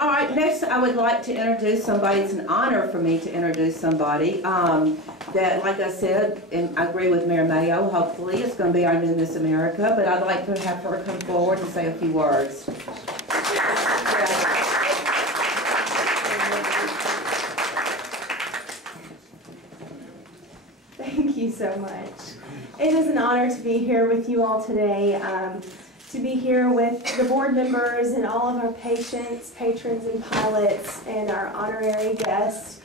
All right, next I would like to introduce somebody. It's an honor for me to introduce somebody that, like I said, and I agree with Mayor Mayo, hopefully it's going to be our new Miss America, but I'd like to have her come forward and say a few words. Thank you so much. It is an honor to be here with you all today, to be here with the board members and all of our patients, patrons, and pilots, and our honorary guests.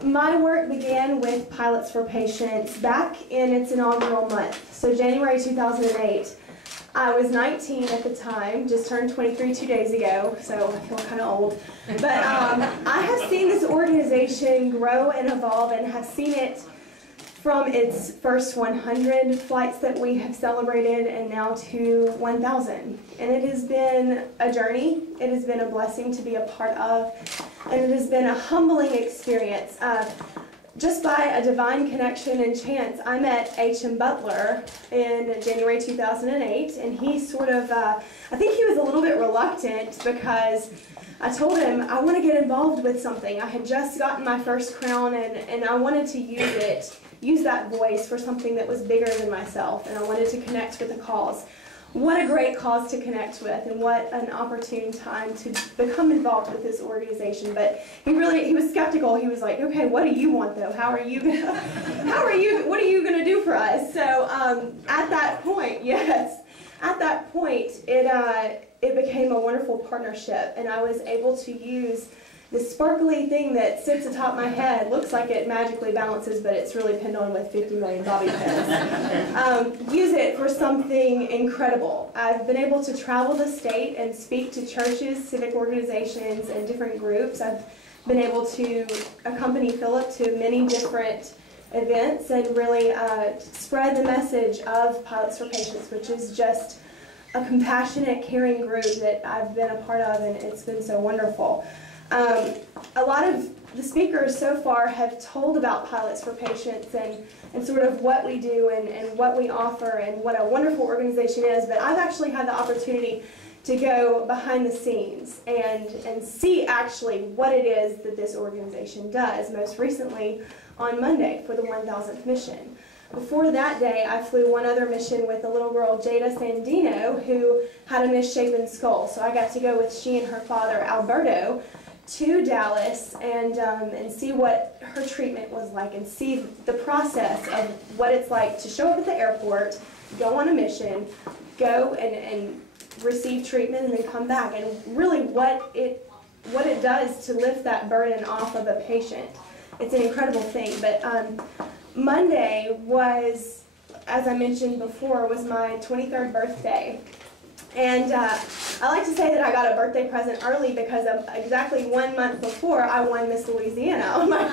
My work began with Pilots for Patients back in its inaugural month, so January 2008. I was 19 at the time, just turned 23 2 days ago, so I feel kind of old. But I have seen this organization grow and evolve and have seen it from its first 100 flights that we have celebrated and now to 1,000. And it has been a journey, it has been a blessing to be a part of, and it has been a humbling experience. Just by a divine connection and chance, I met H.M. Butler in January 2008, and he sort of, I think he was a little bit reluctant because I told him I want to get involved with something. I had just gotten my first crown, and I wanted to use that voice for something that was bigger than myself, and I wanted to connect with a cause. What a great cause to connect with, and what an opportune time to become involved with this organization. But he was skeptical. He was like, okay, what do you want though? What are you gonna do for us? So at that point, it became a wonderful partnership, and I was able to use this sparkly thing that sits atop my head, looks like it magically balances, but it's really pinned on with 50 million bobby pins. Use it for something incredible. I've been able to travel the state and speak to churches, civic organizations, and different groups. I've been able to accompany Philip to many different events and really spread the message of Pilots for Patients, which is just a compassionate, caring group that I've been a part of, and it's been so wonderful. A lot of the speakers so far have told about Pilots for Patients and sort of what we do and what we offer and what a wonderful organization is, but I've actually had the opportunity to go behind the scenes and see actually what it is that this organization does, most recently on Monday for the 1,000th mission. Before that day, I flew one other mission with a little girl, Jada Sandino, who had a misshapen skull. So I got to go with she and her father, Alberto, to Dallas and see what her treatment was like and see the process of what it's like to show up at the airport, go on a mission, go and receive treatment and then come back, and really what it does to lift that burden off of a patient. It's an incredible thing. But Monday was, as I mentioned before, was my 23rd birthday. And I like to say that I got a birthday present early because exactly 1 month before I won Miss Louisiana on my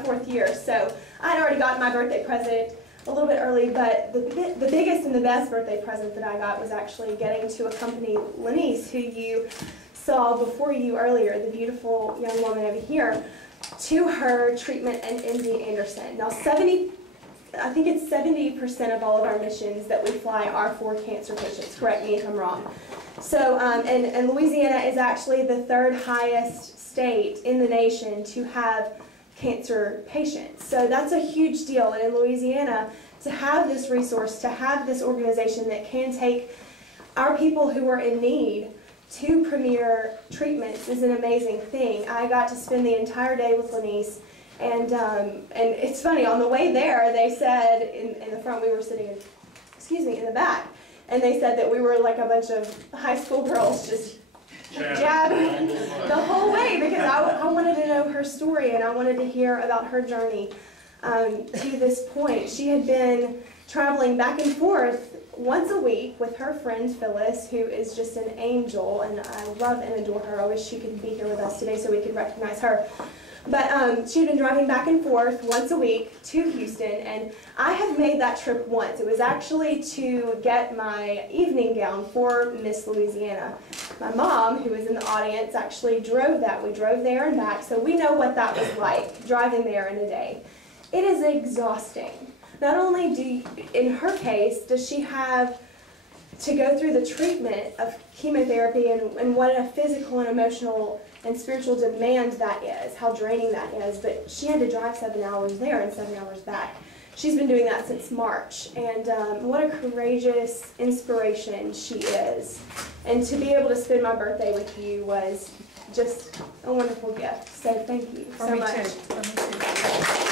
4th year. So I had already gotten my birthday present a little bit early, but the biggest and the best birthday present that I got was actually getting to accompany Lenise, who you saw before you earlier, the beautiful young woman over here, to her treatment in MD Anderson. Now I think it's 70% of all of our missions that we fly are for cancer patients. Correct me if I'm wrong. So, and Louisiana is actually the 3rd highest state in the nation to have cancer patients. So that's a huge deal. And in Louisiana, to have this resource, to have this organization that can take our people who are in need to premier treatments is an amazing thing. I got to spend the entire day with Lenise. And it's funny, on the way there, they said, in the front, we were sitting in the back, and they said that we were like a bunch of high school girls just jabbing the whole way, because I wanted to know her story, and I wanted to hear about her journey to this point. She had been traveling back and forth once a week with her friend Phyllis, who is just an angel, and I love and adore her. I wish she could be here with us today so we could recognize her. But she had been driving back and forth once a week to Houston, and I have made that trip once. It was actually to get my evening gown for Miss Louisiana. My mom, who was in the audience, actually drove that. We drove there and back, so we know what that was like, driving there in a day. It is exhausting. Not only in her case, does she have to go through the treatment of chemotherapy and what a physical and emotional and spiritual demand that is, how draining that is. But she had to drive 7 hours there and 7 hours back. She's been doing that since March, and what a courageous inspiration she is. And to be able to spend my birthday with you was just a wonderful gift. So thank you so much. For me too.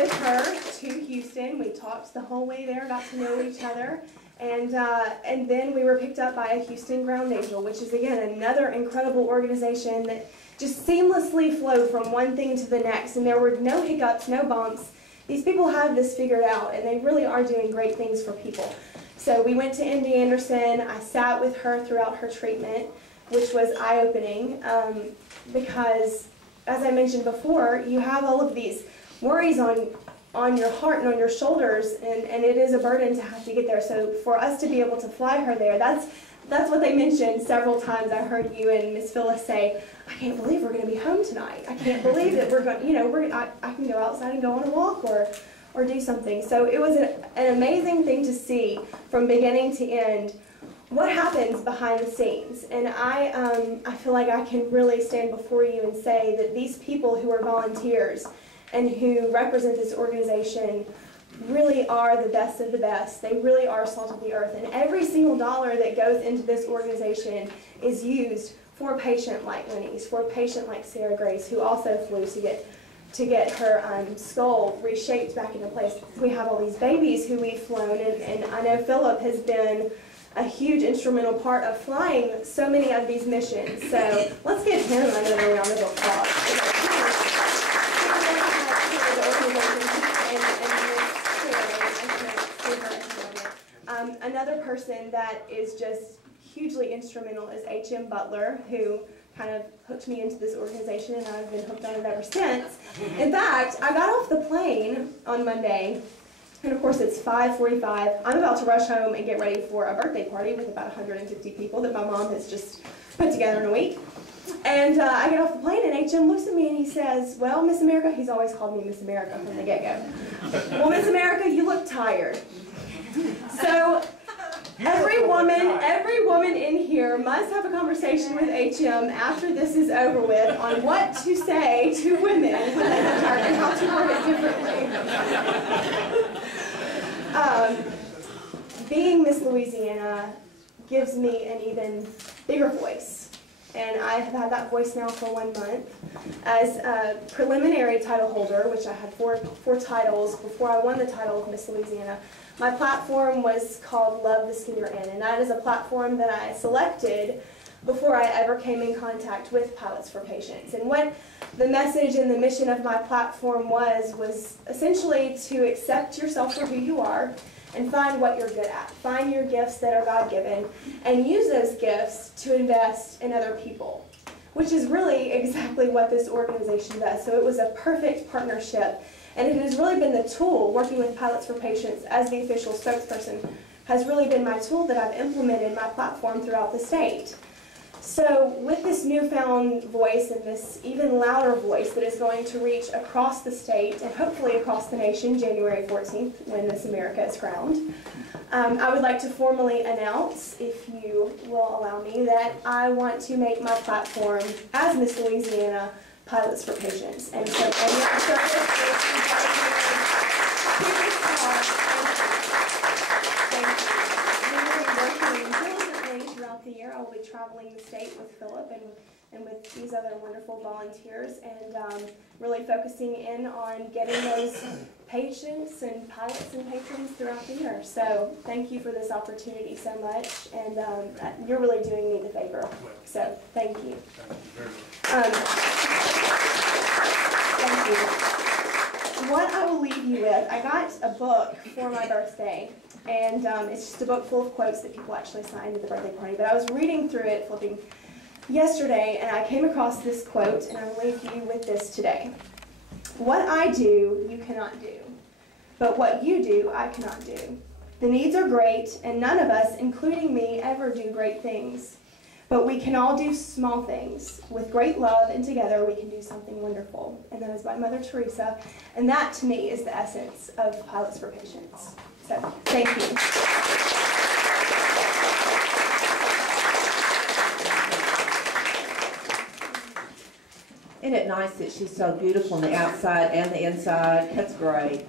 With her to Houston. We talked the whole way there, got to know each other, and then we were picked up by a Houston Ground Angel, which is again another incredible organization that just seamlessly flowed from one thing to the next, and there were no hiccups, no bumps. These people have this figured out, and they really are doing great things for people. So we went to MD Anderson. I sat with her throughout her treatment, which was eye-opening, because, as I mentioned before, you have all of these worries on your heart and on your shoulders, and it is a burden to have to get there. So for us to be able to fly her there, that's what they mentioned several times. I heard you and Miss Phyllis say, I can't believe we're going to be home tonight. I can't believe that we're going, I can go outside and go on a walk or do something. So it was an amazing thing to see from beginning to end what happens behind the scenes. And I feel like I can really stand before you and say that these people who are volunteers and who represent this organization really are the best of the best. They really are salt of the earth. And every single dollar that goes into this organization is used for a patient like Lenny's, for a patient like Sarah Grace, who also flew to get her skull reshaped back into place. We have all these babies who we've flown, and I know Philip has been a huge instrumental part of flying so many of these missions. So let's give him another round of applause. Another person that is just hugely instrumental is H.M. Butler, who kind of hooked me into this organization, and I've been hooked on it ever since. In fact, I got off the plane on Monday, and of course it's 5:45. I'm about to rush home and get ready for a birthday party with about 150 people that my mom has just put together in a week. And I get off the plane, and H.M. looks at me and he says, well, Miss America, he's always called me Miss America from the get-go. Well, Miss America, you look tired. So every woman in here must have a conversation with H.M. after this is over with on what to say to women when they look tired and how to word it differently. Being Miss Louisiana gives me an even bigger voice. And I have had that voice now for 1 month. As a preliminary title holder, which I had four titles before I won the title of Miss Louisiana, my platform was called Love the Skin You're In, and that is a platform that I selected before I ever came in contact with Pilots for Patients. And what the message and the mission of my platform was essentially to accept yourself for who you are and find what you're good at. Find your gifts that are God-given and use those gifts to invest in other people, which is really exactly what this organization does. So it was a perfect partnership, and it has really been the tool, working with Pilots for Patients as the official spokesperson, has really been my tool that I've implemented my platform throughout the state. So with this newfound voice and this even louder voice that is going to reach across the state and hopefully across the nation January 14th when Miss America is crowned, I would like to formally announce, if you will allow me, that I want to make my platform as Miss Louisiana Pilots for Patients. And so the year. I will be traveling the state with Philip and with these other wonderful volunteers, and really focusing in on getting those patients and pilots and patrons throughout the year. So thank you for this opportunity so much, and you're really doing me the favor. So thank you. Thank you. What I will leave you with, I got a book for my birthday. And it's just a book full of quotes that people actually signed at the birthday party. But I was reading through it, flipping yesterday, and I came across this quote, and I will leave you with this today. What I do, you cannot do. But what you do, I cannot do. The needs are great, and none of us, including me, ever do great things. But we can all do small things with great love, and together we can do something wonderful. And that is by Mother Teresa. And that, to me, is the essence of Pilots for Patients. So, thank you. Isn't it nice that she's so beautiful on the outside and the inside? That's great.